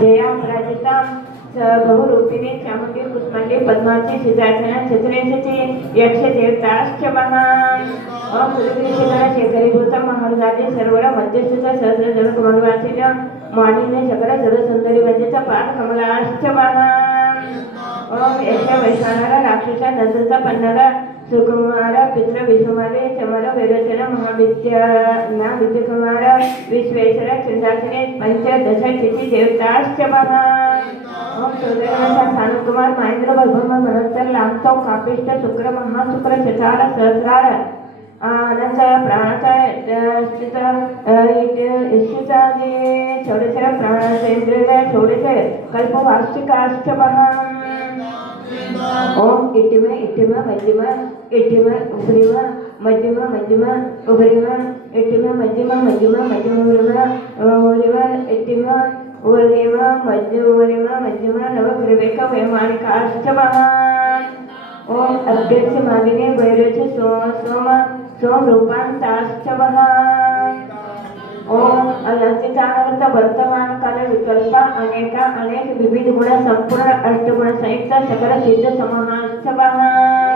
जया पराजितां बहुरूपिणी चामुंडी कुष्मांडी पद्मावती सिद्धार्थना चतुरेशची यक्षदेवताश्च महान् ओम गुरुश्रीधर शेखरीभूत महाराजे सर्वरा मध्यस्थित सहस्र जनकुमारवाचिन्य मानिन्य शकल सर्वसुंदरी वंदित पाद कमलाश्च महान् ओम यश वैश्वानर राक्षस नंदचा पन्नग सुकुमार पितृ विष्णुमारे चमर वैरचन विद्यकुमार विश्वेश्वर चंद्रासने पंचदश तिथि देवताश्च महान् ओम सूर्यवंश सानुकुमार महेंद्र भगवान मनोत्तर लांबतो कापिष्ट शुक्र महाशुक्र चचार सहस्रार अनंत प्राणाचा स्थित ईश्वराने छोडेशर प्राणेंद्र छोडेशर कल्पवार्षिकाश्च महान् ओम इटिम इटिम मध्यम इटिम उभरिम मध्यम मध्यम उभरिम इटिम मध्यम मध्यम मध्यम उभरिम इटिम उभरिम मध्यम नवग्रवेक वैमानिकाश्च महान् ओम अध्यक्ष मालिनी वैरच सोम रूपांताश्च महान् ओम अनंतितानंत वर्तमान काल विकल्प अनेक विविध गुण संपूर्ण अष्टगुण संयुक्त सकल सिद्ध समानाश्च महान्।